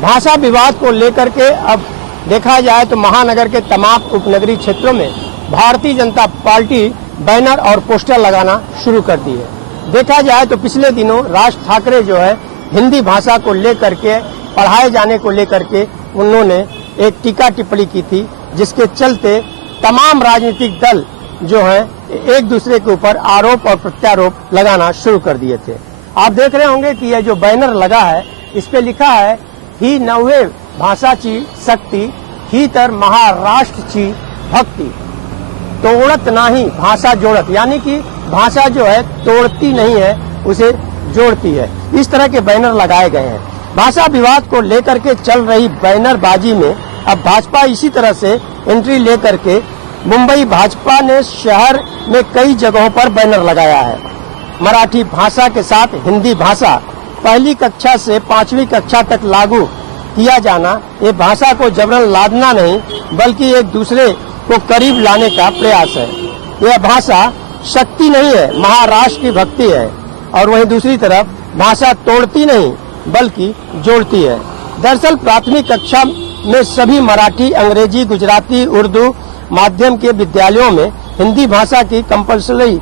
भाषा विवाद को लेकर के अब देखा जाए तो महानगर के तमाम उपनगरीय क्षेत्रों में भारतीय जनता पार्टी बैनर और पोस्टर लगाना शुरू कर दी है। देखा जाए तो पिछले दिनों राज ठाकरे जो है हिंदी भाषा को लेकर के पढ़ाए जाने को लेकर के उन्होंने एक टीका टिप्पणी की थी, जिसके चलते तमाम राजनीतिक दल जो है एक दूसरे के ऊपर आरोप और प्रत्यारोप लगाना शुरू कर दिए थे। आप देख रहे होंगे कि यह जो बैनर लगा है इस पे लिखा है ही नव्हे भाषाची शक्ती ही तर महाराष्ट्रची भक्ति, तोड़त नाही भाषा जोड़त, यानी कि भाषा जो है तोड़ती नहीं है उसे जोड़ती है। इस तरह के बैनर लगाए गए हैं। भाषा विवाद को लेकर के चल रही बैनरबाजी में अब भाजपा इसी तरह से एंट्री लेकर के मुंबई भाजपा ने शहर में कई जगहों पर बैनर लगाया है। मराठी भाषा के साथ हिंदी भाषा पहली कक्षा से 5वीं कक्षा तक लागू किया जाना ये भाषा को जबरन लादना नहीं बल्कि एक दूसरे को करीब लाने का प्रयास है। यह भाषा शक्ति नहीं है, महाराष्ट्र की भक्ति है। और वहीं दूसरी तरफ भाषा तोड़ती नहीं बल्कि जोड़ती है। दरअसल प्राथमिक कक्षा में सभी मराठी, अंग्रेजी, गुजराती, उर्दू माध्यम के विद्यालयों में हिंदी भाषा की कंपल्सरी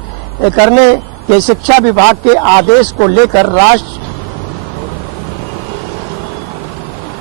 करने के शिक्षा विभाग के आदेश को लेकर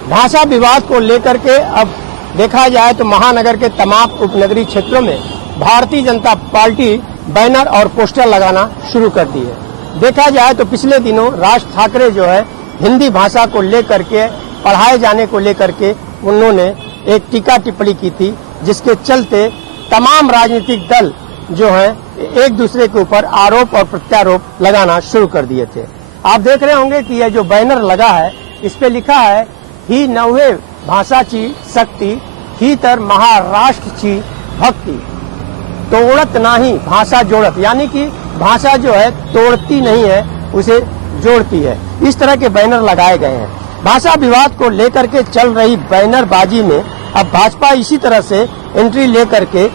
भाषा विवाद को लेकर के अब देखा जाए तो महानगर के तमाम उपनगरीय क्षेत्रों में भारतीय जनता पार्टी बैनर और पोस्टर लगाना शुरू कर दी है। देखा जाए तो पिछले दिनों राज ठाकरे जो है हिंदी भाषा को लेकर के पढ़ाए जाने को लेकर के उन्होंने एक टीका टिप्पणी की थी, जिसके चलते तमाम राजनीतिक दल जो है एक दूसरे के ऊपर आरोप और प्रत्यारोप लगाना शुरू कर दिए थे। आप देख रहे होंगे कि यह जो बैनर लगा है इस पे लिखा है ही नव्हे भाषाची शक्ती ही तर महाराष्ट्रची भक्ति, तोड़त नाही भाषा जोड़त, यानी कि भाषा जो है तोड़ती नहीं है उसे जोड़ती है। इस तरह के बैनर लगाए गए हैं। भाषा विवाद को लेकर के चल रही बैनरबाजी में अब भाजपा इसी तरह से एंट्री लेकर के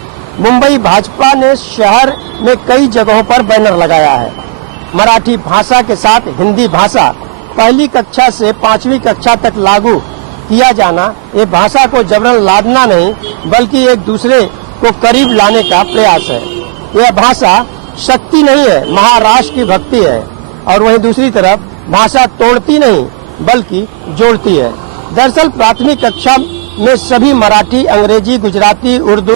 मुंबई भाजपा ने शहर में कई जगहों पर बैनर लगाया है। मराठी भाषा के साथ हिंदी भाषा पहली कक्षा से 5वीं कक्षा तक लागू किया जाना ये भाषा को जबरन लादना नहीं बल्कि एक दूसरे को करीब लाने का प्रयास है। यह भाषा शक्ति नहीं है, महाराष्ट्र की भक्ति है। और वहीं दूसरी तरफ भाषा तोड़ती नहीं बल्कि जोड़ती है। दरअसल प्राथमिक कक्षा में सभी मराठी, अंग्रेजी, गुजराती, उर्दू